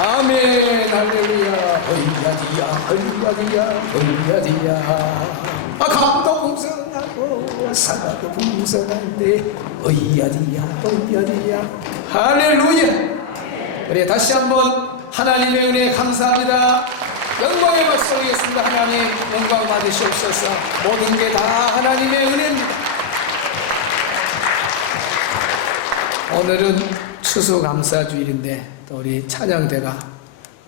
아멘. 할렐루야. 헐야디야 헐야디야 헐야디야. 감도 풍성하고 사과도 풍성한데 헐야디야 헐야디야. 할렐루야. 우리 다시 한번 하나님의 은혜에 감사합니다. 영광의 박수 올리겠습니다. 하나님 영광 받으시옵소서. 모든 게 다 하나님의 은혜입니다. 오늘은 추수감사주일인데 또 우리 찬양대가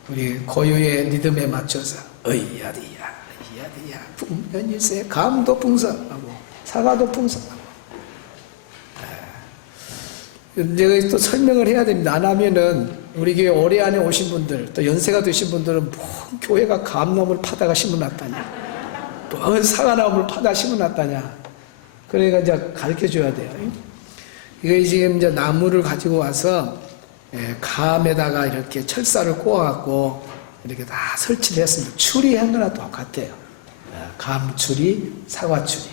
우리 고유의 리듬에 맞춰서 어이야디야 어이야디야 풍년일세 감도 풍성하고 사과도 풍성하고. 제가 또 설명을 해야 됩니다. 안 하면은 우리 교회 올해 안에 오신 분들 또 연세가 드신 분들은 뭐 교회가 감나무를 파다가 심어놨다냐, 뭐 사과나무를 파다가 심어놨다냐. 그러니까 이제 가르쳐 줘야 돼요. 이거 지금 이제 나무를 가지고 와서 감에다가 이렇게 철사를 꼬아갖고 이렇게 다 설치를 했습니다. 추리한 거나 똑같아요. 감추리, 사과추리.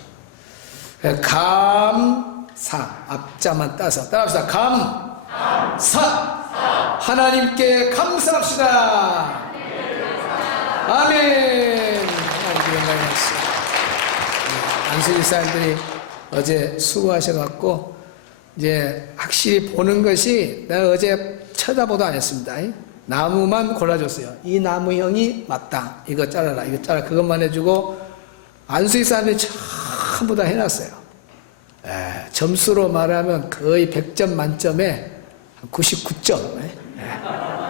감사 앞자만 따서 따라합시다. 감사. 하나님께 감사합시다. 아멘. 하나님께 영광이 있습니다. 안수리 사람들이 어제 수고하셔갖고 이제 확실히 보는 것이, 내가 어제 쳐다보도 안 했습니다. 나무만 골라줬어요. 이 나무형이 맞다. 이거 잘라라. 이거 잘라. 그것만 해주고 안수리 사람들이 전부 다 해놨어요. 점수로 말하면 거의 100점 만점에 99점.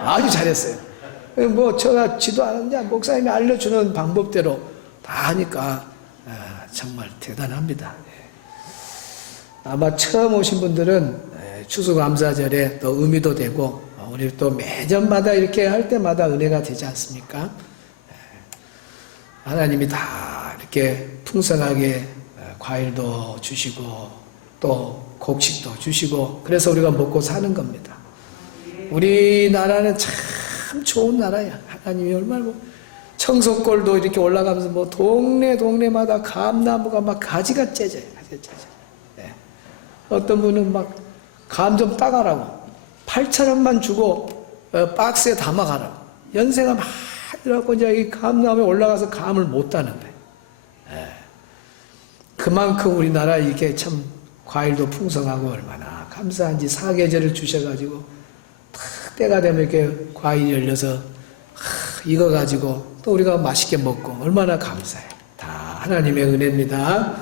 아주 잘했어요. 뭐 제가 지도 않았냐, 목사님이 알려주는 방법대로 다 하니까 정말 대단합니다. 아마 처음 오신 분들은 추수감사절에 또 의미도 되고, 우리 또 매년마다 이렇게 할 때마다 은혜가 되지 않습니까? 하나님이 다 이렇게 풍성하게 과일도 주시고 또 곡식도 주시고, 그래서 우리가 먹고 사는 겁니다. 우리나라는 참 좋은 나라야. 하나님이 얼마나 청소골도 이렇게 올라가면서 뭐 동네마다 감나무가 막 가지가 째져요. 네. 어떤 분은 막 감 좀 따가라고 8,000원만 주고 박스에 담아가라고. 연세가 막 이래갖고 이제 이 감나무에 올라가서 감을 못 따는 거예요. 네. 그만큼 우리나라 이게 참 과일도 풍성하고 얼마나 감사한지. 사계절을 주셔가지고 탁 때가 되면 이렇게 과일이 열려서 이거 가지고 또 우리가 맛있게 먹고 얼마나 감사해요. 다 하나님의 은혜입니다.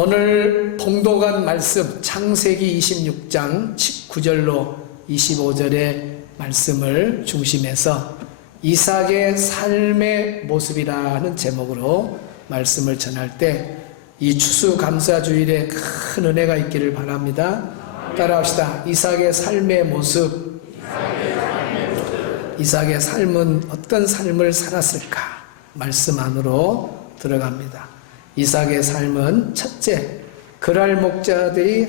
오늘 봉독한 말씀 창세기 26장 19절로 25절의 말씀을 중심해서 이삭의 삶의 모습이라는 제목으로 말씀을 전할 때 이 추수감사주일에 큰 은혜가 있기를 바랍니다. 따라합시다. 이삭의 삶의 모습. 이삭의 삶은 어떤 삶을 살았을까? 말씀 안으로 들어갑니다. 이삭의 삶은 첫째, 그랄 목자들이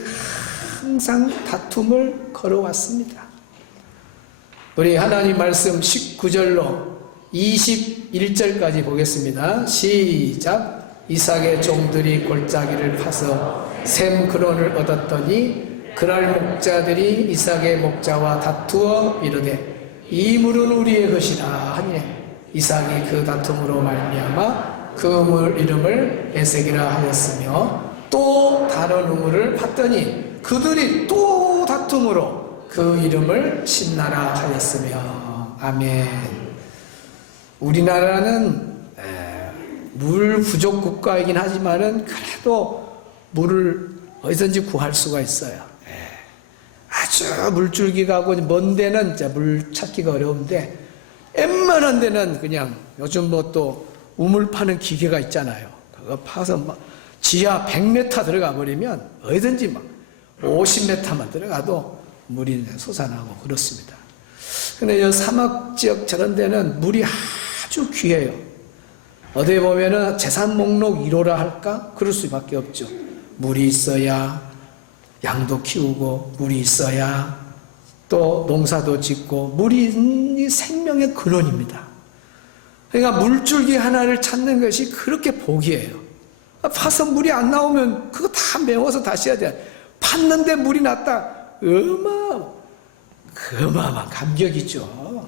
항상 다툼을 걸어왔습니다. 우리 하나님 말씀 19절로 21절까지 보겠습니다. 시작. 이삭의 종들이 골짜기를 파서 샘 근원을 얻었더니 그랄 목자들이 이삭의 목자와 다투어 이르되 이 물은 우리의 것이라 하니 이삭이 그 다툼으로 말미암아 그 물 이름을 에색이라 하였으며, 또 다른 우물을 팠더니 그들이 또 다툼으로 그 이름을 신나라 하였으며. 아멘. 우리나라는 물 부족 국가이긴 하지만은 그래도 물을 어디선지 구할 수가 있어요. 아주 물줄기가 하고 먼 데는 물 찾기가 어려운데, 웬만한 데는 그냥 요즘 뭐 또 우물 파는 기계가 있잖아요. 그거 파서 막 지하 100m 들어가 버리면 어디든지 막 50m만 들어가도 물이 솟아나고 그렇습니다. 근데 이 사막 지역 저런 데는 물이 아주 귀해요. 어디 보면은 재산 목록 1호라 할까? 그럴 수밖에 없죠. 물이 있어야 양도 키우고, 물이 있어야 또 농사도 짓고, 물이 생명의 근원입니다. 그러니까 물줄기 하나를 찾는 것이 그렇게 복이에요. 파서 물이 안 나오면 그거 다 메워서 다시 해야 돼. 팠는데 물이 났다. 어마어마한 감격이죠.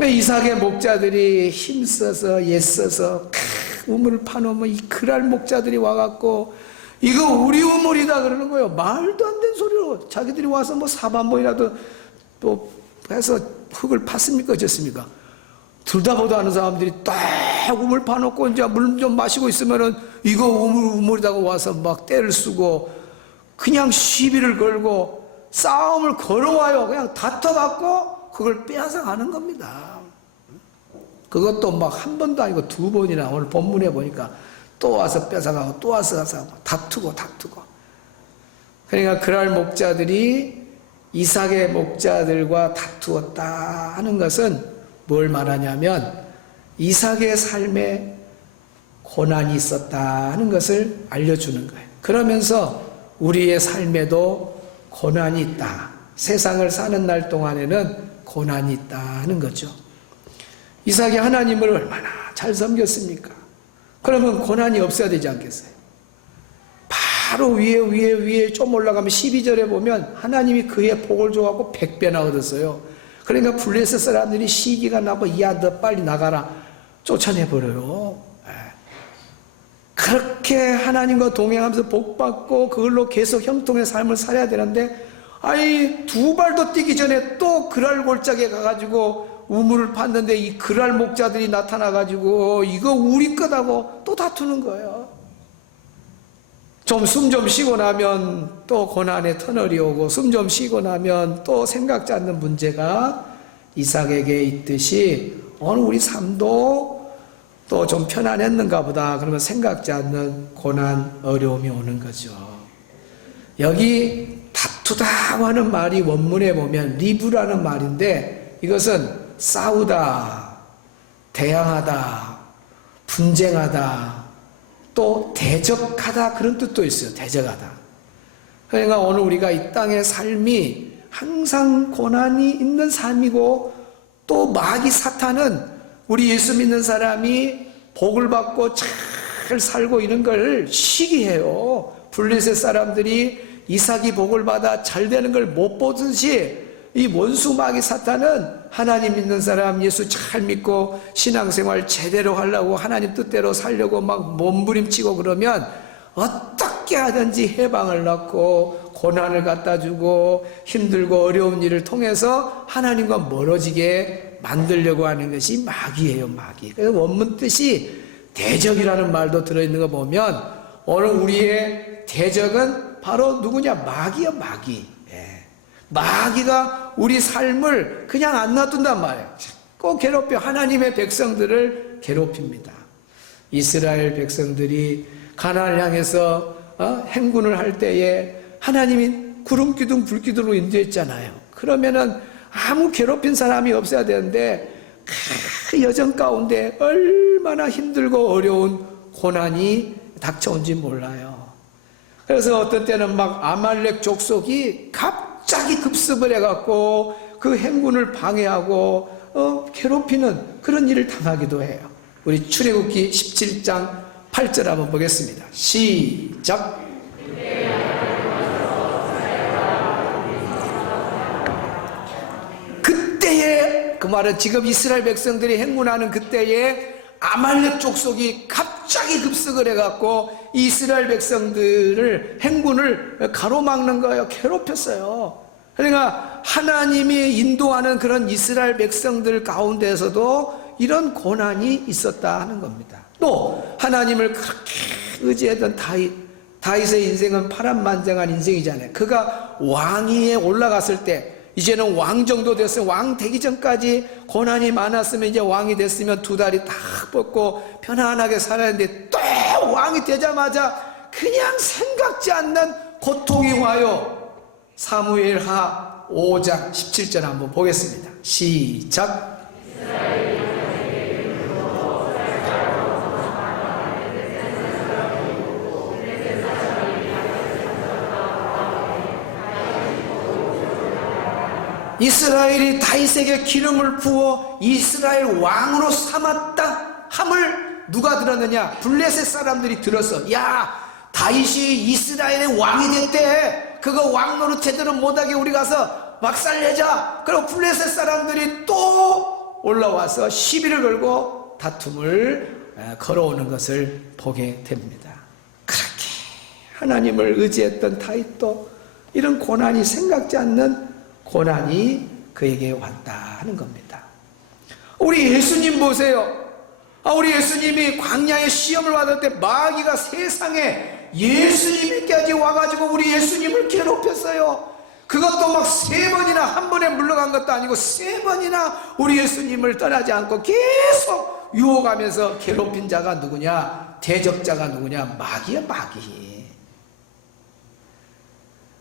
이삭의 목자들이 힘써서 애써서 우물을 파놓으면 이 그랄 목자들이 와갖고 이거 우리 우물이다 그러는 거예요. 말도 안 되는 소리로 자기들이 와서 뭐 사반번이라도 또 해서 흙을 팠습니까 어쨌습니까? 들다 보도 하는 사람들이 딱 우물 파놓고 이제 물 좀 마시고 있으면은 이거 우물이다고 와서 막 때를 쓰고 그냥 시비를 걸고 싸움을 걸어와요. 그냥 다퉈갖고 그걸 빼앗아가는 겁니다. 그것도 막 한 번도 아니고 두 번이나 오늘 본문에 보니까 또 와서 뺏어가고 또 와서 다투고. 그러니까 그랄 목자들이 이삭의 목자들과 다투었다 하는 것은 뭘 말하냐면 이삭의 삶에 고난이 있었다 하는 것을 알려주는 거예요. 그러면서 우리의 삶에도 고난이 있다. 세상을 사는 날 동안에는 고난이 있다 하는 거죠. 이삭이 하나님을 얼마나 잘 섬겼습니까? 그러면 고난이 없어야 되지 않겠어요? 바로 위에 좀 올라가면 12절에 보면 하나님이 그의 복을 줘갖고 100배나 얻었어요. 그러니까 블레셋 사람들이 시기가 나고 야 너 빨리 나가라 쫓아내버려요. 그렇게 하나님과 동행하면서 복받고 그걸로 계속 형통의 삶을 살아야 되는데 아이 두 발도 뛰기 전에 또 그랄 골짜기에 가가지고 우물을 팠는데 이 그랄 목자들이 나타나가지고 이거 우리 거다고 또 다투는 거예요. 좀 숨 좀 쉬고 나면 또 고난의 터널이 오고 숨 좀 쉬고 나면 또 생각지 않는 문제가 이삭에게 있듯이 오늘 우리 삶도 또 좀 편안했는가 보다 그러면 생각지 않는 고난 어려움이 오는 거죠. 여기 다투다고 하는 말이 원문에 보면 리브라는 말인데 이것은 싸우다, 대항하다, 분쟁하다, 또 대적하다 그런 뜻도 있어요. 대적하다. 그러니까 오늘 우리가 이 땅의 삶이 항상 고난이 있는 삶이고 또 마귀 사탄은 우리 예수 믿는 사람이 복을 받고 잘 살고 이런 걸 시기해요. 블레셋 사람들이 이삭이 복을 받아 잘 되는 걸 못 보듯이 이 원수 마귀 사탄은 하나님 믿는 사람 예수 잘 믿고 신앙생활 제대로 하려고 하나님 뜻대로 살려고 막 몸부림치고 그러면 어떻게 하든지 해방을 낳고 고난을 갖다 주고 힘들고 어려운 일을 통해서 하나님과 멀어지게 만들려고 하는 것이 마귀예요. 마귀. 그래서 원문 뜻이 대적이라는 말도 들어있는 거 보면 오늘 우리의 대적은 바로 누구냐? 마귀야 마귀. 마귀가 우리 삶을 그냥 안 놔둔단 말이에요. 꼭 괴롭혀. 하나님의 백성들을 괴롭힙니다. 이스라엘 백성들이 가나안을 향해서 행군을 할 때에 하나님이 구름 기둥 불 기둥으로 인도했잖아요. 그러면은 아무 괴롭힌 사람이 없어야 되는데 그 여정 가운데 얼마나 힘들고 어려운 고난이 닥쳐온지 몰라요. 그래서 어떤 때는 막 아말렉 족속이 갑자기 급습을 해갖고 그 행군을 방해하고 괴롭히는 그런 일을 당하기도 해요. 우리 출애굽기 17장 8절 한번 보겠습니다. 시작. 그때에 그 말은 지금 이스라엘 백성들이 행군하는 그때에 아말렉 족속이 갑자기 급습을 해갖고 이스라엘 백성들을 행군을 가로막는 거예요. 괴롭혔어요. 그러니까 하나님이 인도하는 그런 이스라엘 백성들 가운데에서도 이런 고난이 있었다 하는 겁니다. 또 하나님을 그렇게 의지했던 다윗의 인생은 파란만장한 인생이잖아요. 그가 왕위에 올라갔을 때 이제는 왕 정도 됐으면 왕 되기 전까지 고난이 많았으면 이제 왕이 됐으면 두 다리 딱 뻗고 편안하게 살았는데 또 왕이 되자마자 그냥 생각지 않는 고통이 와요. 사무엘하 5장 17절 한번 보겠습니다. 시작. 이스라엘이 다윗에게 기름을 부어 이스라엘 왕으로 삼았다 함을 누가 들었느냐? 블레셋 사람들이 들었어. 야, 다윗이 이스라엘의 왕이 됐대. 그거 왕 노릇 제대로 못하게 우리 가서 박살내자. 그리고 블레셋 사람들이 또 올라와서 시비를 걸고 다툼을 걸어오는 것을 보게 됩니다. 그렇게 하나님을 의지했던 다윗도 이런 고난이 생각지 않는 고난이 그에게 왔다 하는 겁니다. 우리 예수님 보세요. 우리 예수님이 광야의 시험을 받을 때 마귀가 세상에 예수님께까지 와가지고 우리 예수님을 괴롭혔어요. 그것도 막 3번이나 한 번에 물러간 것도 아니고 3번이나 우리 예수님을 떠나지 않고 계속 유혹하면서 괴롭힌 자가 누구냐? 대적자가 누구냐? 마귀야, 마귀.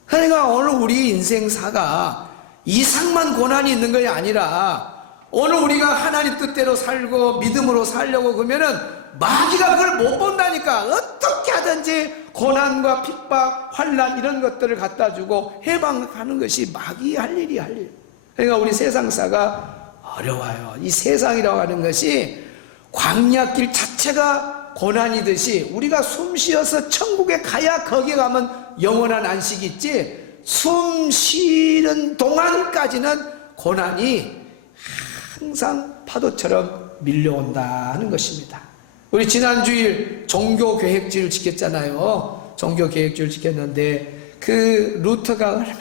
그러니까 오늘 우리 인생사가 이상만 고난이 있는 것이 아니라 오늘 우리가 하나님 뜻대로 살고 믿음으로 살려고 그러면은 마귀가 그걸 못 본다니까. 어떻게 하든지 고난과 핍박, 환난 이런 것들을 갖다 주고 해방하는 것이 마귀 할 일이 할 일. 그러니까 우리 세상사가 어려워요. 이 세상이라고 하는 것이 광야길 자체가 고난이듯이 우리가 숨 쉬어서 천국에 가야 거기에 가면 영원한 안식이 있지, 숨 쉬는 동안까지는 고난이 항상 파도처럼 밀려온다는 것입니다. 우리 지난 주일 종교계획주의를 지켰잖아요. 종교계획주의를 지켰는데 그 루터가 얼마나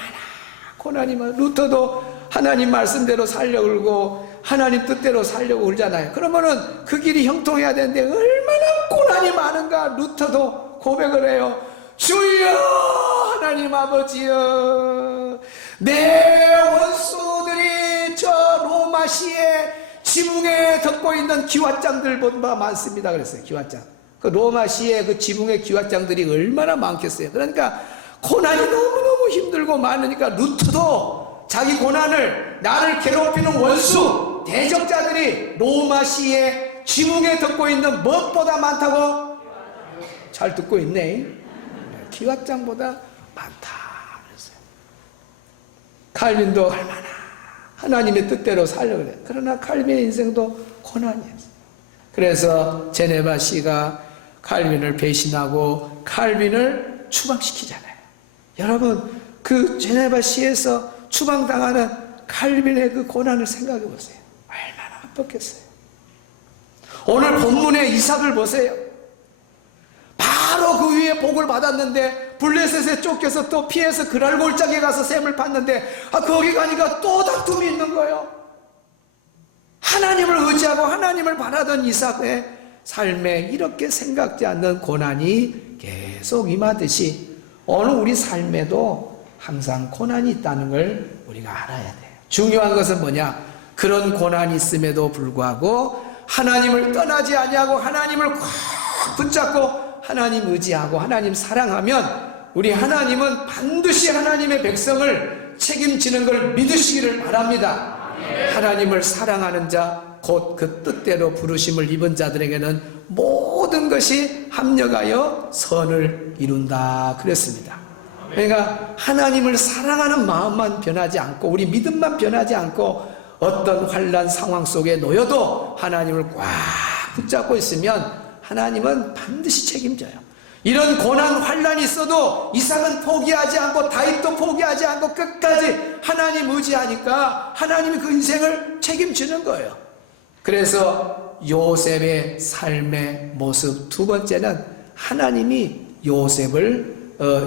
고난이 많아. 루터도 하나님 말씀대로 살려고 그러고 하나님 뜻대로 살려고 그러잖아요. 그러면은 그 길이 형통해야 되는데 얼마나 고난이 많은가. 루터도 고백을 해요. 주여 하나님 아버지여, 내 원수들이 저 로마시에 지붕에 덮고 있는 기왓장들보다 많습니다. 그랬어요. 기왓장. 그 로마시의 그 지붕의 기왓장들이 얼마나 많겠어요. 그러니까 고난이 너무너무 힘들고 많으니까 루터도 자기 고난을, 나를 괴롭히는 원수 대적자들이 로마시의 지붕에 덮고 있는 무엇보다 많다고? 잘 듣고 있네. 기왓장보다 많다 그랬어요. 칼빈도 얼마나 하나님의 뜻대로 살려고 그래. 그러나 칼빈의 인생도 고난이었어요. 그래서 제네바 씨가 칼빈을 배신하고 칼빈을 추방시키잖아요. 여러분, 그 제네바 씨에서 추방당하는 칼빈의 그 고난을 생각해 보세요. 얼마나 아팠겠어요. 오늘 본문의 이삭을 보세요. 바로 그 위에 복을 받았는데 블레셋에 쫓겨서 또 피해서 그랄골짜기에 가서 샘을 팠는데 거기 가니까 또 다툼이 있는 거예요. 하나님을 의지하고 하나님을 바라던 이삭의 삶에 이렇게 생각지 않는 고난이 계속 임하듯이 오늘 우리 삶에도 항상 고난이 있다는 걸 우리가 알아야 돼요. 중요한 것은 뭐냐? 그런 고난이 있음에도 불구하고 하나님을 떠나지 아니하고 하나님을 꽉 붙잡고 하나님 의지하고 하나님 사랑하면 우리 하나님은 반드시 하나님의 백성을 책임지는 걸 믿으시기를 바랍니다. 하나님을 사랑하는 자, 곧 그 뜻대로 부르심을 입은 자들에게는 모든 것이 합력하여 선을 이룬다 그랬습니다. 그러니까 하나님을 사랑하는 마음만 변하지 않고 우리 믿음만 변하지 않고 어떤 환난 상황 속에 놓여도 하나님을 꽉 붙잡고 있으면 하나님은 반드시 책임져요. 이런 고난 환난이 있어도 이삭은 포기하지 않고 다윗도 포기하지 않고 끝까지 하나님 의지하니까 하나님이 그 인생을 책임지는 거예요. 그래서 요셉의 삶의 모습 두 번째는 하나님이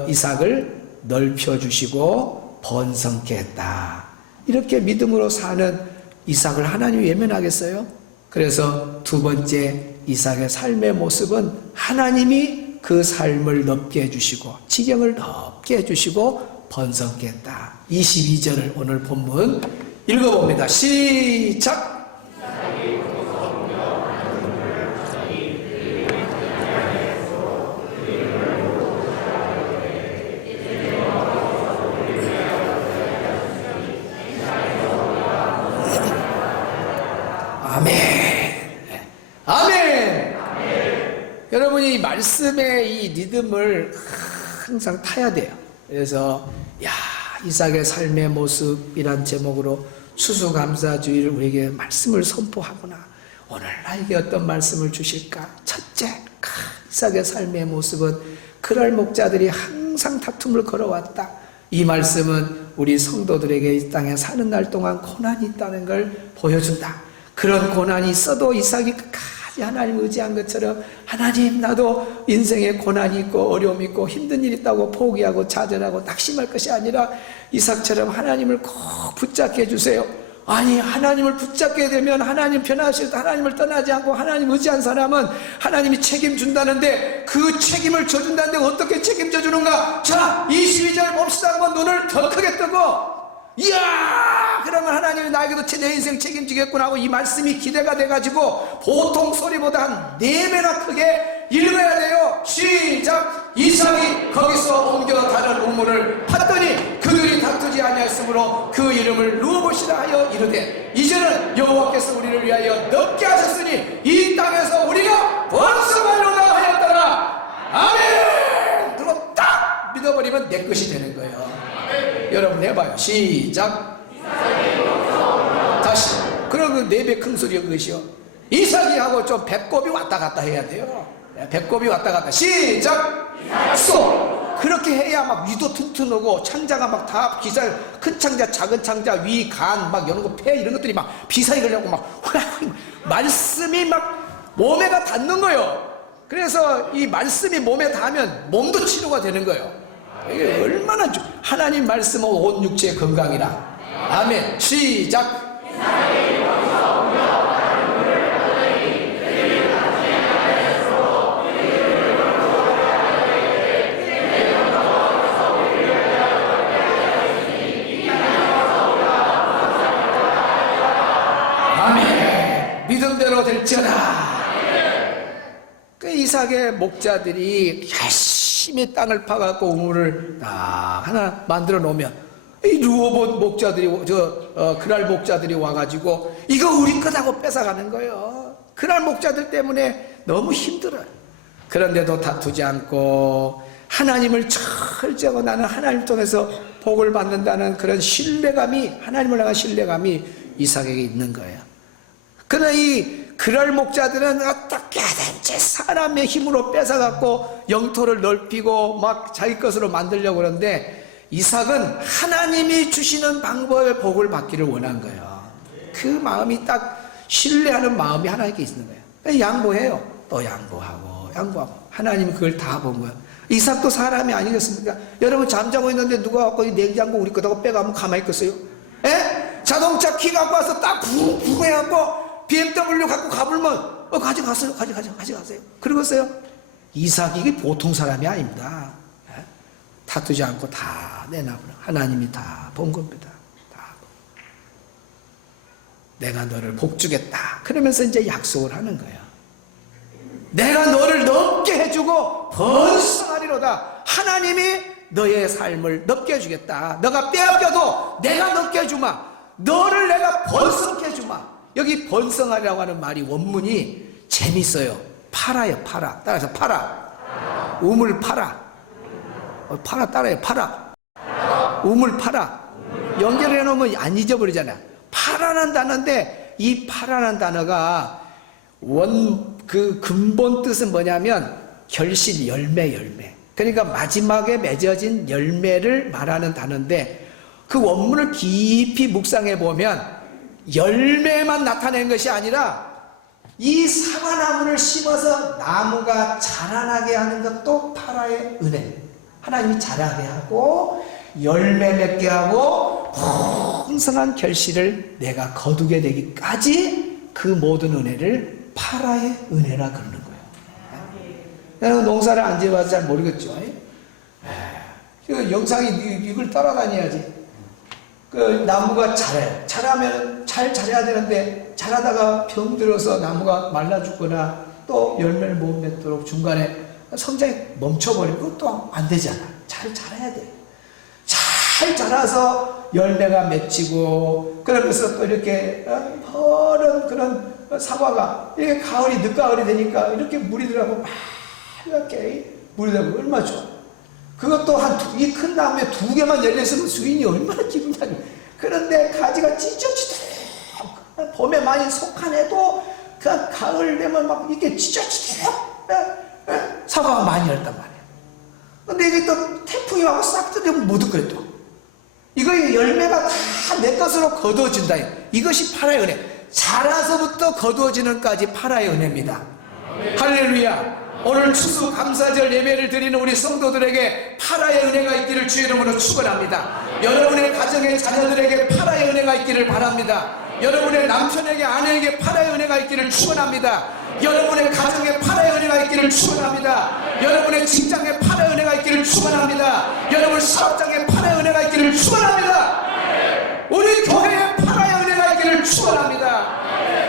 이삭을 넓혀주시고 번성케 했다. 이렇게 믿음으로 사는 이삭을 하나님이 외면하겠어요? 그래서 두 번째 이삭의 삶의 모습은 하나님이 그 삶을 넓게 해주시고 지경을 넓게 해주시고 번성케 했다. 22절을 오늘 본문 읽어봅니다. 시작! 여러분이 이 말씀의 이 리듬을 항상 타야 돼요. 그래서 이삭의 삶의 모습이란 제목으로 추수감사주의를 우리에게 말씀을 선포하구나. 오늘 나에게 어떤 말씀을 주실까? 첫째, 이삭의 삶의 모습은 그랄 목자들이 항상 다툼을 걸어왔다. 이 말씀은 우리 성도들에게 이 땅에 사는 날 동안 고난이 있다는 걸 보여준다. 그런 고난이 있어도 이삭이 끝까지 하나님 의지한 것처럼 하나님 나도 인생에 고난이 있고 어려움이 있고 힘든 일 있다고 포기하고 좌절하고 낙심할 것이 아니라 이삭처럼 하나님을 꼭 붙잡게 해주세요. 아니 하나님을 붙잡게 되면 하나님 변화하실 때 하나님을 떠나지 않고 하나님 의지한 사람은 하나님이 책임준다는데 그 책임을 져준다는데 어떻게 책임져 주는가? 자 22절 봅시다. 한번 눈을 더 크게 뜨고 이야 그러면 하나님이 나에게도 내 인생 책임지겠구나 하고 이 말씀이 기대가 돼가지고 보통 소리보다 한 4배나 크게 읽어야 돼요. 시작. 이삭이 거기서 옮겨 다른 우물을 팠더니 그들이 다투지 아니하였으므로 그 이름을 누워보시라 하여 이르되 이제는 여호와께서 우리를 위하여 넓게 하셨으니 이 땅에서 우리가 번성하려다 하였더라. 아멘. 그리고 딱 믿어버리면 내 것이 되는 거예요. 여러분 해봐요. 시작. 다시. 그러면 4배 큰 소리가 그것이요. 이삭이 하고 좀 배꼽이 왔다 갔다 해야 돼요. 배꼽이 왔다 갔다. 시작. 쏙. 그렇게 해야 막 위도 튼튼하고 창자가 막 다 기살 큰 창자 작은 창자 위 간 막 이런 거 폐 이런 것들이 막 비사이려고 막 말씀이 막 몸에가 닿는 거예요. 그래서 이 말씀이 몸에 닿으면 몸도 치료가 되는 거예요. 이게 얼마나 하나님 말씀은 온 육체의 건강이라. 아멘. 시작. 아멘. 믿음대로 될지어다. 그 이삭의 목자들이 열심히 땅을 파갖고 우물을 딱 하나 만들어 놓으면 이 루어봇 목자들이 그랄 목자들이 와가지고 이거 우리 거다고 뺏어가는 거예요. 그랄 목자들 때문에 너무 힘들어요. 그런데도 다투지 않고 하나님을 철저하고 나는 하나님 통해서 복을 받는다는 그런 신뢰감이 하나님을 향한 신뢰감이 이삭에게 있는 거예요. 그러나 이 그랄 목자들은 어떻게든지 사람의 힘으로 뺏어갖고 영토를 넓히고 막 자기 것으로 만들려고 그러는데 이삭은 하나님이 주시는 방법의 복을 받기를 원한 거예요. 그 마음이 딱 신뢰하는 마음이 하나님께 있는 거예요. 양보해요. 또 양보하고 하나님이 그걸 다 본 거예요. 이삭도 사람이 아니겠습니까? 여러분 잠자고 있는데 누가 갖고 이 냉장고 우리 거다가 빼가면 가만히 있겠어요? 에? 자동차 키 갖고 와서 딱 부고 해갖고 BMW 갖고 가불면 가져가세요. 그러겠어요? 이삭이 이게 보통 사람이 아닙니다. 다투지 않고 다 내놔버려. 하나님이 다 본 겁니다. 다. 내가 너를 복주겠다. 그러면서 이제 약속을 하는 거예요. 내가 너를 넓게 해주고 번성하리로다. 하나님이 너의 삶을 넓게 해주겠다. 너가 빼앗겨도 내가 넓게 해주마. 너를 내가 번성케 해주마. 여기 번성하리라고 하는 말이 원문이 재밌어요. 팔아요. 팔아. 따라서 팔아. 우물 팔아. 팔아 따라해. 팔아. 우물 팔아. 연결해 놓으면 안 잊어버리잖아요. 팔아라는 단어인데 이 팔아라는 단어가 그 근본 뜻은 뭐냐면 결실, 열매. 그러니까 마지막에 맺어진 열매를 말하는 단어인데 그 원문을 깊이 묵상해 보면 열매만 나타낸 것이 아니라 이 사과나무를 심어서 나무가 자라나게 하는 것도 파라의 은혜. 하나님이 자라게 하고 열매 맺게 하고 풍성한 결실을 내가 거두게 되기까지 그 모든 은혜를 파라의 은혜라 그러는 거예요. 농사를 안 지어봐서 잘 모르겠죠. 영상이 이걸 따라다녀야지. 그 나무가 자라요. 자라면 잘 자라야 되는데 자라다가 병들어서 나무가 말라 죽거나 또 열매를 못 맺도록 중간에 성장이 멈춰버리고 그것도 안 되잖아. 잘 자라야 돼. 잘 자라서 열매가 맺히고 그러면서 또 이렇게 퍼른 그런 사과가 이렇게 가을이 늦가을이 되니까 이렇게 물이 들어가고 막 이렇게 물이 들어가고 얼마나 좋아. 그것도 이 큰 나무에 2개만 열려있으면 주인이 얼마나 기분이 나요. 그런데 가지가 찢어지도록 봄에 많이 속한해도 그 가을 되면 막 이렇게 찢어지도록 사과가 많이 열단 말이에요. 근데 이게 또 태풍이 와고 싹 뜯으면 못 얻거려 또. 이거 열매가 다 내 것으로 거두어진다. 이것이 파라의 은혜. 자라서부터 거두어지는까지 파라의 은혜입니다. 할렐루야. 오늘 추수 감사절 예배를 드리는 우리 성도들에게 파라의 은혜가 있기를 주의 이름으로 축원합니다. 여러분의 가정의 자녀들에게 파라의 은혜가 있기를 바랍니다. 여러분의 남편에게 아내에게 파라의 은혜가 있기를 축원합니다. 여러분의 가정에 파라의 은혜가 있기를 축원합니다. 여러분의 직장에 파라의 은혜가 있기를 축원합니다. 여러분 사업장에 파라의 은혜가 있기를 축원합니다. 우리 교회에 파라의 은혜가 있기를 축원합니다.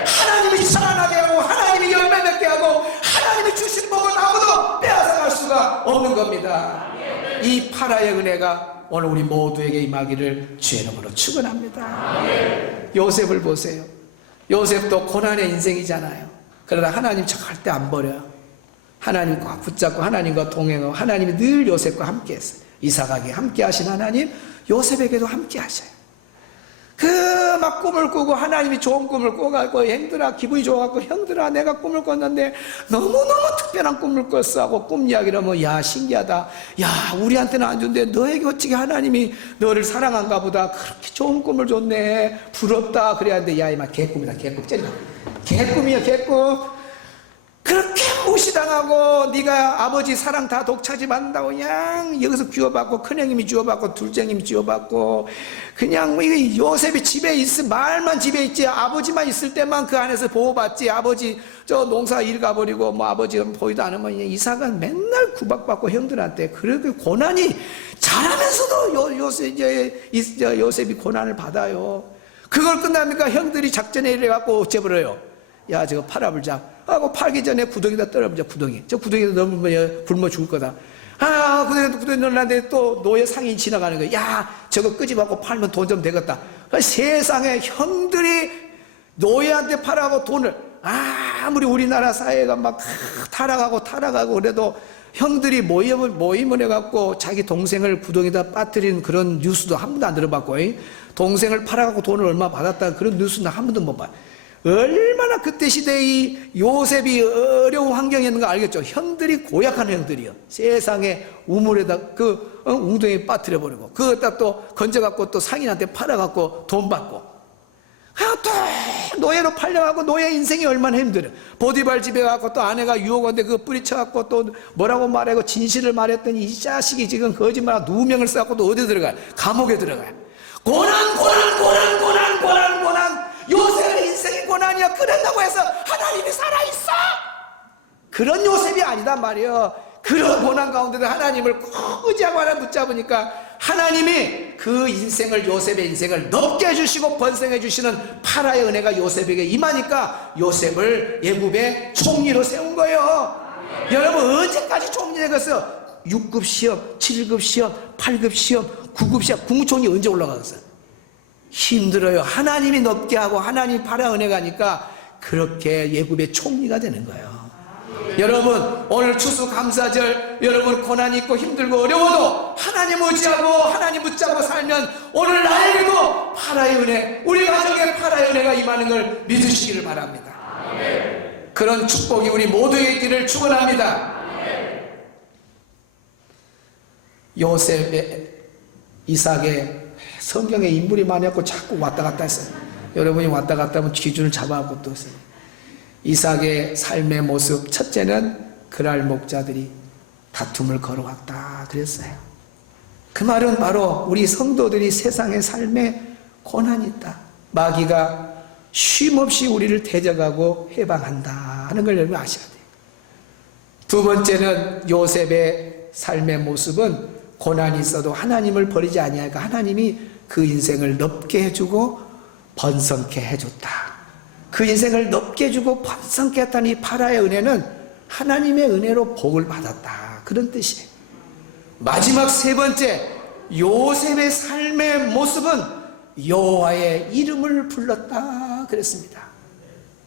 하나님이 살아나게 하고 하나님이 열매 맺게 하고 하나님이 주신 복은 아무도 빼앗아갈 수가 없는 겁니다. 이 파라의 은혜가 오늘 우리 모두에게 임하기를 주의 이름으로 축원합니다. 요셉을 보세요. 요셉도 고난의 인생이잖아요. 그러나 하나님 절대 안 버려요. 하나님과 붙잡고 하나님과 동행하고 하나님이 늘 요셉과 함께 했어요. 이삭에게 함께 하신 하나님 요셉에게도 함께 하셔요. 그 막 꿈을 꾸고 하나님이 좋은 꿈을 꿔가지고 형들아 기분이 좋아갖고 형들아 내가 꿈을 꿨는데 너무너무 특별한 꿈을 꿨어 하고 꿈 이야기를 하면 야 신기하다. 야 우리한테는 안 준대 너에게 어찌게 하나님이 너를 사랑한가 보다. 그렇게 좋은 꿈을 줬네. 부럽다. 그래야 하는데 야 이마 개꿈이다. 개꿈 째려. 개꿈이야 개꿈. 그렇게 무시당하고 네가 아버지 사랑 다 독차지 받는다고 그냥 여기서 귀여받고 큰형님이 쥐어받고 둘째님이 쥐어받고 그냥 이게 요셉이 집에 있으면 말만 집에 있지 아버지만 있을 때만 그 안에서 보호받지 아버지 저 농사 일 가버리고 뭐 아버지가 보이도 않으면 이삭은 맨날 구박받고 형들한테 그렇게 고난이 잘하면서도 요셉이 고난을 받아요. 그걸 끝납니까? 형들이 작전에 이래갖고 어째버려요. 야 저거 팔아불자 하고 팔기 전에 구덩이다 떨어보자. 구덩이 저 구덩이에 넣으면 굶어 죽을 거다. 아 구덩이 넣으려는데 또 노예 상인이 지나가는 거야. 야 저거 끄집어갖고 팔면 돈 좀 되겠다. 세상에 형들이 노예한테 팔아고 돈을 아무리 우리나라 사회가 막 타락하고 그래도 형들이 모임을 해갖고 자기 동생을 구덩이다 빠뜨리는 그런 뉴스도 한 번도 안 들어봤고 동생을 팔아갖고 돈을 얼마 받았다 그런 뉴스는 한 번도 못 봐. 얼마나 그때 시대에 이 요셉이 어려운 환경이었는 거 알겠죠? 형들이 고약한 형들이요. 세상에 우물에다 웅덩이에 빠뜨려 버리고 그것다 또 건져갖고 또 상인한테 팔아갖고 돈 받고 또 노예로 팔려가고 노예 인생이 얼마나 힘들어. 보디발 집에 가고 또 아내가 유혹원데 그거 뿌리쳐갖고 또 뭐라고 말하고 진실을 말했더니 이 자식이 지금 거짓말하고 누명을 써갖고 또 어디 들어가요? 감옥에 들어가요. 고난 요셉의 인생이 고난이야. 그런다고 해서 하나님이 살아있어? 그런 요셉이 아니단 말이에요. 그런 고난 가운데도 하나님을 꼭 의지하고 하나 붙잡으니까 하나님이 그 인생을 요셉의 인생을 높게 해주시고 번성해 주시는 파라의 은혜가 요셉에게 임하니까 요셉을 애굽의 총리로 세운 거예요. 여러분 언제까지 총리 되겠어요? 6급 시험, 7급 시험, 8급 시험, 9급 시험 국무총리 언제 올라가겠어요? 힘들어요. 하나님이 높게 하고 하나님이 파라의 은혜가 니까 그렇게 애굽의 총리가 되는 거예요. 여러분 오늘 추수 감사절 여러분 고난이 있고 힘들고 어려워도 하나님 의지하고 하나님 붙잡고 살면 오늘 나에게도 파라의 은혜 우리 가정에 파라의 은혜가 임하는 걸 믿으시기를 바랍니다. 그런 축복이 우리 모두에게 있기를 축원합니다. 요셉의 이삭의 성경에 인물이 많이 없고 자꾸 왔다 갔다 했어요. 여러분이 왔다 갔다 하면 기준을 잡아갖고 또 했어요. 이삭의 삶의 모습 첫째는 그랄 목자들이 다툼을 걸어왔다 그랬어요. 그 말은 바로 우리 성도들이 세상의 삶에 고난이 있다. 마귀가 쉼없이 우리를 대적하고 해방한다 하는 걸 여러분 아셔야 돼요. 두 번째는 요셉의 삶의 모습은 고난이 있어도 하나님을 버리지 아니하니까 하나님이 그 인생을 넓게 해주고 번성케 해줬다. 그 인생을 넓게 해주고 번성케 했다는 이 파라의 은혜는 하나님의 은혜로 복을 받았다 그런 뜻이에요. 마지막 세 번째 요셉의 삶의 모습은 여호와의 이름을 불렀다 그랬습니다.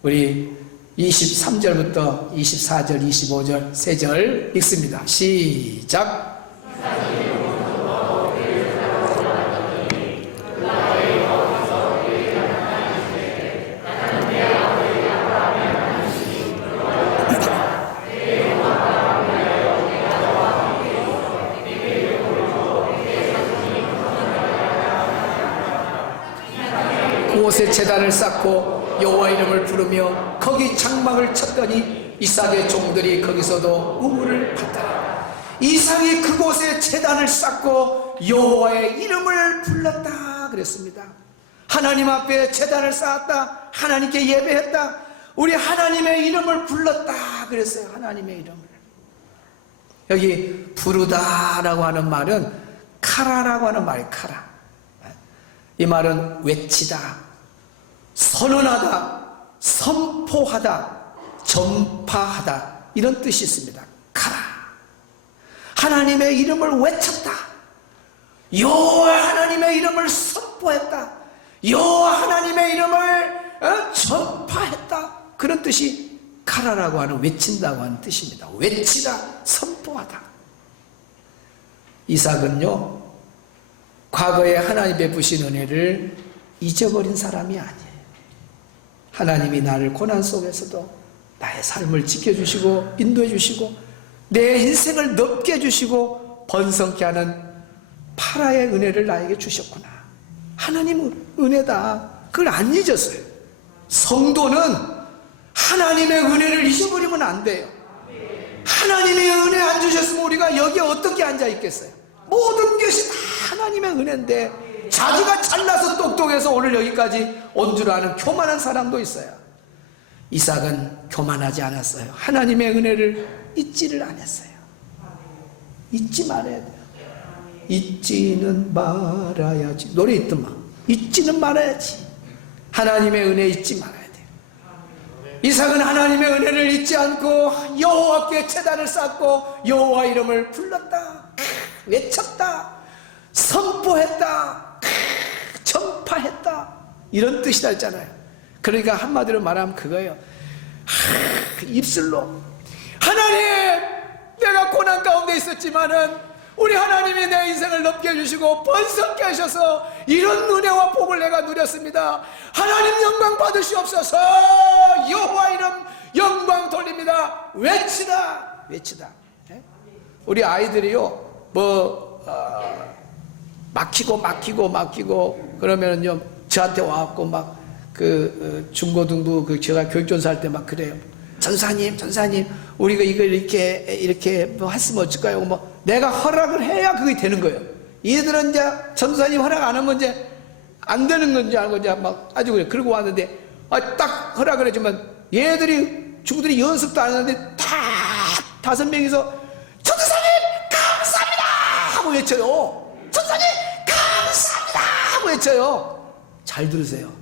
우리 23절부터 24절 25절 세 절 읽습니다. 시작. 그곳에 제단을 쌓고 여호와 이름을 부르며 거기 장막을 쳤더니 이삭의 종들이 거기서도 우물을 받더라. 이삭이 그곳에 제단을 쌓고 여호와의 이름을 불렀다 그랬습니다. 하나님 앞에 제단을 쌓았다. 하나님께 예배했다. 우리 하나님의 이름을 불렀다 그랬어요. 하나님의 이름을. 여기 부르다라고 하는 말은 카라라고 하는 말이에요. 카라. 이 말은 외치다, 선언하다, 선포하다, 전파하다 이런 뜻이 있습니다. 카라. 하나님의 이름을 외쳤다. 여호와 하나님의 이름을 선포했다. 여호와 하나님의 이름을 전파했다. 그런 뜻이 카라라고 하는 외친다고 하는 뜻입니다. 외치다, 선포하다. 이삭은요, 과거에 하나님 베푸신 은혜를 잊어버린 사람이 아니에요. 하나님이 나를 고난 속에서도 나의 삶을 지켜주시고 인도해 주시고 내 인생을 넓게 해주시고 번성케 하는 파라의 은혜를 나에게 주셨구나. 하나님 은혜다. 그걸 안 잊었어요. 성도는 하나님의 은혜를 잊어버리면 안 돼요. 하나님의 은혜 안 주셨으면 우리가 여기에 어떻게 앉아 있겠어요? 모든 것이 다 하나님의 은혜인데 자기가 잘나서 똑똑해서 오늘 여기까지 온 줄 아는 교만한 사람도 있어요. 이삭은 교만하지 않았어요. 하나님의 은혜를 잊지를 않았어요. 잊지 말아야 돼요. 잊지는 말아야지. 노래 있더만. 잊지는 말아야지. 하나님의 은혜 잊지 말아야 돼요. 이삭은 하나님의 은혜를 잊지 않고 여호와께 제단을 쌓고 여호와 이름을 불렀다. 외쳤다. 선포했다. 전파했다. 이런 뜻이다 했잖아요. 그러니까 한마디로 말하면 그거예요. 입술로 하나님, 내가 고난 가운데 있었지만은 우리 하나님이 내 인생을 넓게 해주시고 번성케 하셔서 이런 은혜와 복을 내가 누렸습니다. 하나님 영광 받으시옵소서. 여호와 이름 영광 돌립니다. 외치다. 외치다. 우리 아이들이요 막히고 그러면은요 저한테 와갖고 막 중고등부 제가 교육전사 할 때 막 그래요. 전사님 우리가 이거 이렇게 뭐 했으면 어쩔까요? 뭐 내가 허락을 해야 그게 되는 거예요. 얘들은 이제 전사님 허락 안 하면 이제 안 되는 건지 알고 이제 막 아주 그래. 그러고 왔는데 딱 허락을 해주면 친구들이 연습도 안 하는데 다 5명이서 전사님 감사합니다 하고 외쳐요. 전사님 감사합니다 하고 외쳐요. 잘 들으세요.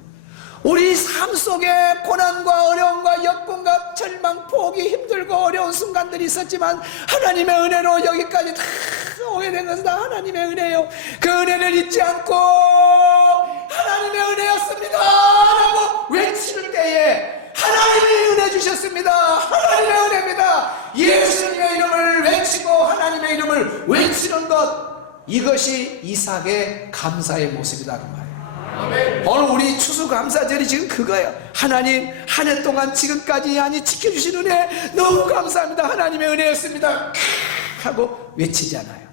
우리 삶 속에 고난과 어려움과 역경과 절망, 포기, 힘들고 어려운 순간들이 있었지만 하나님의 은혜로 여기까지 다 오게 된 것은 다 하나님의 은혜요. 그 은혜를 잊지 않고 하나님의 은혜였습니다 라고 외칠 때에 하나님이 은혜 주셨습니다. 하나님의 은혜입니다. 예수님의 이름을 외치고 하나님의 이름을 외치는 것, 이것이 이삭의 감사의 모습이다 그 말이에요. 오늘 우리 추수감사절이 지금 그거예요. 하나님 한 해 동안 지금까지 아니 지켜주신 은혜 너무 감사합니다. 하나님의 은혜였습니다 하고 외치잖아요.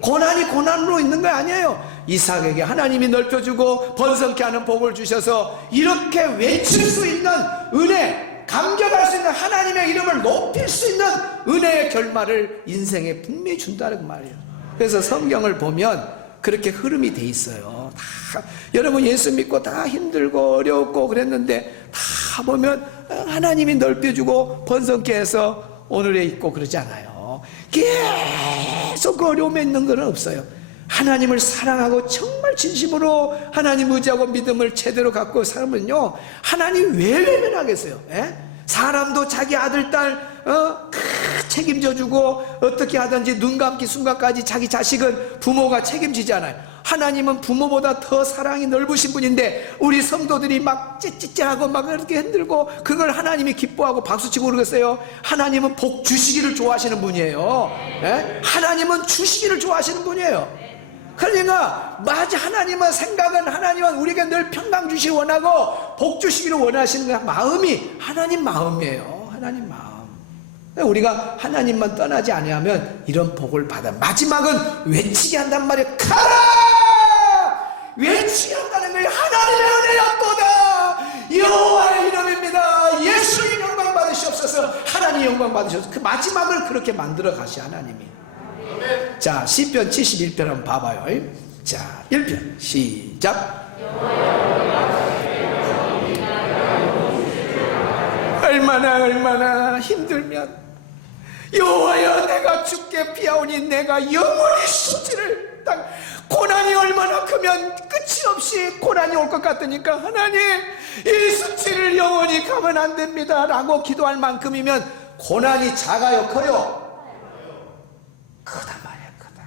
고난이 고난으로 있는 거 아니에요. 이삭에게 하나님이 넓혀주고 번성케 하는 복을 주셔서 이렇게 외칠 수 있는 은혜, 감격할 수 있는 하나님의 이름을 높일 수 있는 은혜의 결말을 인생에 분명히 준다는 말이에요. 그래서 성경을 보면 그렇게 흐름이 돼 있어요. 다 여러분 예수 믿고 다 힘들고 어려웠고 그랬는데 다 보면 하나님이 넓혀주고 번성케 해서 오늘에 있고 그러잖아요. 계속 그 어려움에 있는 건 없어요. 하나님을 사랑하고 정말 진심으로 하나님 의지하고 믿음을 제대로 갖고 살면요, 하나님 왜 외면하겠어요? 사람도 자기 아들 딸 책임져주고 어떻게 하든지 눈 감기 순간까지 자기 자식은 부모가 책임지잖아요. 하나님은 부모보다 더 사랑이 넓으신 분인데 우리 성도들이 막 찌찌찌하고 막 이렇게 흔들고 그걸 하나님이 기뻐하고 박수치고 그러겠어요? 하나님은 복 주시기를 좋아하시는 분이에요. 하나님은 주시기를 좋아하시는 분이에요. 그러니까 맞아, 하나님은 생각은 하나님은 우리에게 늘 평강 주시기 원하고 복 주시기를 원하시는 마음이 하나님 마음이에요. 하나님 마음. 우리가 하나님만 떠나지 아니하면 이런 복을 받아. 마지막은 외치게 한단 말이에요. 가라! 외치게 한다는 거예요. 하나님의 은혜였도다. 영광을 받으셔서 그 마지막을 그렇게 만들어 가시 하나님이. 자, 시편 71편 한번 봐봐요. 자, 1편 시작. 얼마나 힘들면 여호와여 내가 주께 피하오니 내가 영원히 수치를 고난이 얼마나 크면 끝이 없이 고난이 올 것 같으니까 하나님 이 수치를 영원히 가면 안 됩니다 라고 기도할 만큼이면 고난이 작아요 커요? 크단 말이야 크다.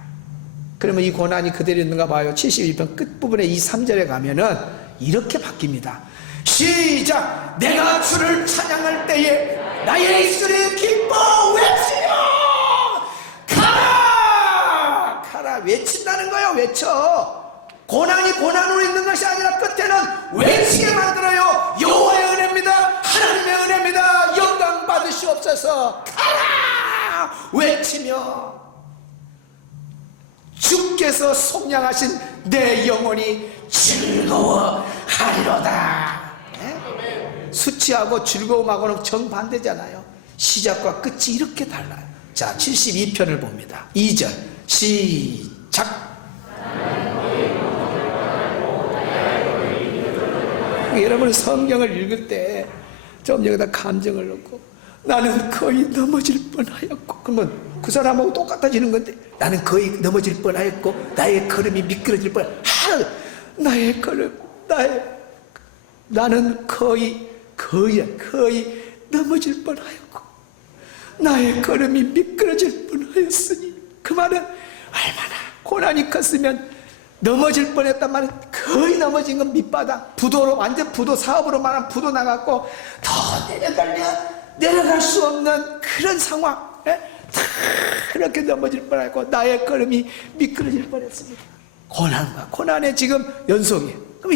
그러면 이 고난이 그대로 있는가 봐요. 72편 끝부분에 이 3절에 가면은 이렇게 바뀝니다. 시작. 내가 주를 찬양할 때에 나의 입술이 기뻐 외치며 가라 가라 외친다는 거예요. 외쳐. 고난이 고난으로 있는 것이 아니라 끝에는 외치게 만들어요. 여호와의 은혜입니다. 하나님의 은혜입니다. 영광 받으시옵소서. 가라 외치며 주께서 속량하신 내 영혼이 즐거워하리로다. 수치하고 즐거움하고는 정반대잖아요. 시작과 끝이 이렇게 달라요. 자, 72편을 봅니다. 2절 시작. 여러분 성경을 읽을 때 좀 여기다 감정을 넣고 나는 거의 넘어질 뻔하였고, 그러면 그 사람하고 똑같아지는 건데 나는 거의 넘어질 뻔하였고 나의 걸음이 미끄러질 뻔. 나의 걸음 나는 거의 넘어질 뻔하였고 나의 걸음이 미끄러질 뻔하였으니, 그 말은 얼마나 고난이 컸으면 넘어질 뻔했단 말은 거의 넘어진 건 밑바닥 부도로, 완전 부도, 사업으로 말하면 부도 나갔고 더 내려갈 수 없는 그런 상황, 다 그렇게 넘어질 뻔했고 나의 걸음이 미끄러질 뻔했습니다. 고난의 지금 연속이에요. 그럼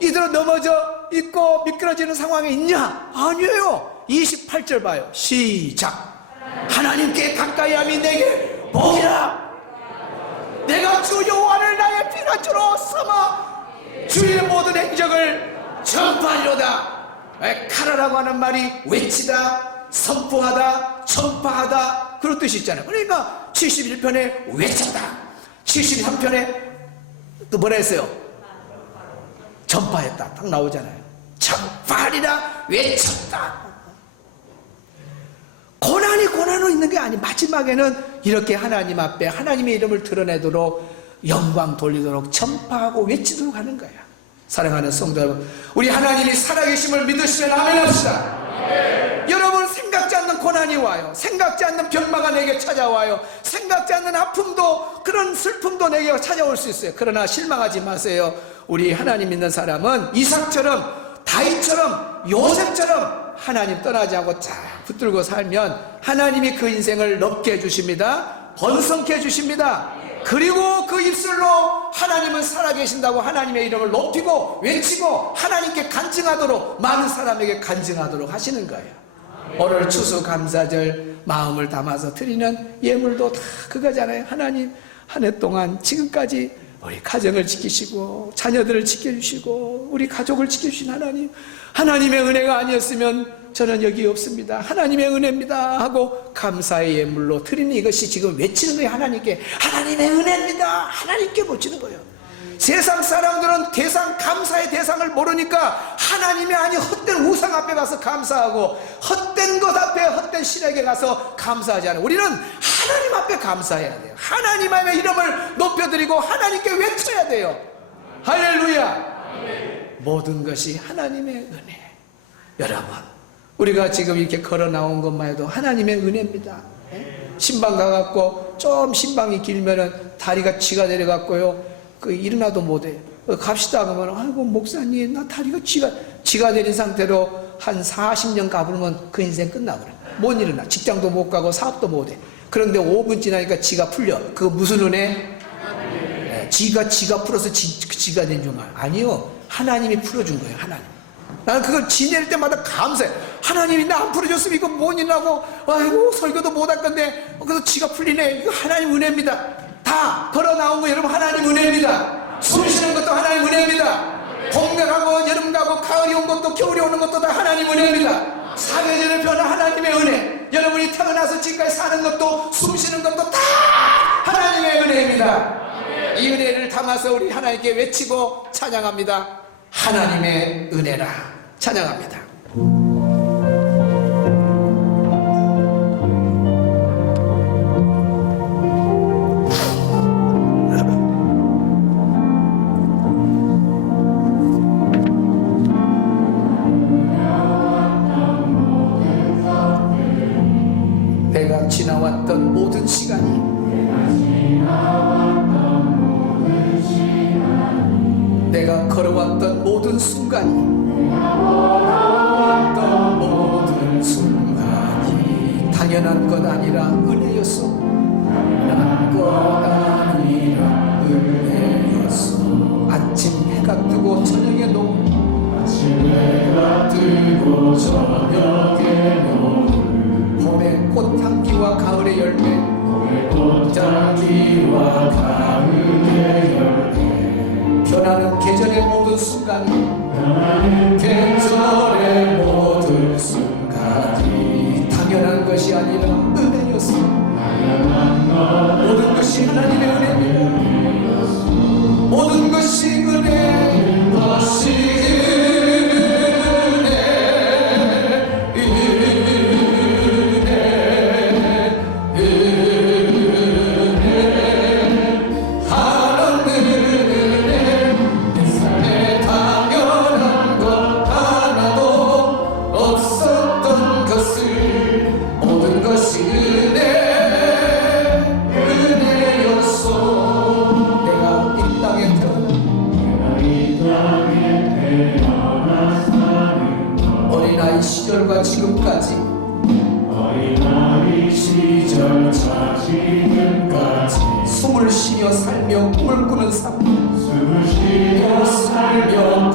이대로 넘어져 있고 미끄러지는 상황에 있냐? 아니에요. 28절 봐요. 시작. 하나님께 가까이함이 내게 복이라. 내가 주 여호와를 나의 피난처로 삼아 주의 모든 행적을 전파하리로다. 카라라고 하는 말이 외치다, 선포하다, 전파하다 그런 뜻이 있잖아요. 그러니까 71편에 외쳤다, 73편에 또 뭐라 했어요? 전파했다 딱 나오잖아요. 전파하리라, 외쳤다. 고난으로 있는 게 아니, 마지막에는 이렇게 하나님 앞에 하나님의 이름을 드러내도록 영광 돌리도록 전파하고 외치도록 하는 거야. 사랑하는 성도 여러분, 우리 하나님이 살아계심을 믿으시면 아멘 합시다. 여러분, 생각지 않는 고난이 와요. 생각지 않는 병마가 내게 찾아와요. 생각지 않는 아픔도, 그런 슬픔도 내게 찾아올 수 있어요. 그러나 실망하지 마세요. 우리 하나님 믿는 사람은 이삭처럼, 다윗처럼, 요셉처럼 하나님 떠나지 않고 쫙 붙들고 살면 하나님이 그 인생을 넓게 해주십니다. 번성케 해주십니다. 그리고 그 입술로 하나님은 살아계신다고 하나님의 이름을 높이고 외치고 하나님께 간증하도록, 많은 사람에게 간증하도록 하시는 거예요. 오늘 추수감사절 마음을 담아서 드리는 예물도 다 그거잖아요. 하나님, 한 해 동안 지금까지 우리 가정을 지키시고 자녀들을 지켜주시고 우리 가족을 지켜주신 하나님, 하나님의 은혜가 아니었으면 저는 여기 없습니다. 하나님의 은혜입니다 하고 감사의 예물로 드리는 이것이 지금 외치는 거예요. 하나님께 하나님의 은혜입니다. 하나님께 모치는 거예요. 세상 사람들은 감사의 대상을 모르니까 하나님이 아닌 헛된 우상 앞에 가서 감사하고 헛된 것 앞에, 헛된 신에게 가서 감사하지 않아요. 우리는 하나님 앞에 감사해야 돼요. 하나님의 이름을 높여드리고 하나님께 외쳐야 돼요. 할렐루야. 모든 것이 하나님의 은혜. 여러분, 우리가 지금 이렇게 걸어 나온 것만 해도 하나님의 은혜입니다. 신방 가갖고 좀 신방이 길면은 다리가 쥐가 내려갔고요, 일어나도 못해. 갑시다 그러면, 아이고 목사님 나 다리가 쥐가 내린 상태로 한 40년 가보면 그 인생 끝나버려. 못 일어나. 직장도 못 가고 사업도 못해. 그런데 5분 지나니까 쥐가 풀려. 그거 무슨 은혜? 쥐가 풀어서 쥐가 된 줄 알아요? 아니요, 하나님이 풀어준 거예요. 하나님. 나는 그걸 지낼 때마다 감사해. 하나님이 나 안 풀어줬으면 이거 못 일어나고, 아이고 설교도 못 할 건데 그래서 쥐가 풀리네. 이거 하나님 은혜입니다. 다 걸어 나온 거 여러분 하나님 은혜입니다. 숨 쉬는 것도 하나님 은혜입니다. 봄 가고 여름 가고 가을이 온 것도 겨울이 오는 것도 다 하나님 은혜입니다. 사계절의 변화 하나님의 은혜. 여러분이 태어나서 지금까지 사는 것도 숨 쉬는 것도 다 하나님의 은혜입니다. 이 은혜를 담아서 우리 하나님께 외치고 찬양합니다. 하나님의 은혜라 찬양합니다. 내가 지나왔던 모든 시간이 내가 걸어왔던 모든 순간이 당연한 것 아니라 은혜였소. 당연한 것 아니라 은혜였소. 아침 해가 뜨고 저녁에 노을 봄의 꽃향기와 가을의 열매 변하는 계절의 모든 순간이 당연한 것이 아니라 은혜였어. 모든 것이 하나님의 은혜입니다. 모든 것이 은혜, 시절과 지금까지 숨을 쉬며 살며 꿈을 꾸는 삶, 숨을 쉬며 살며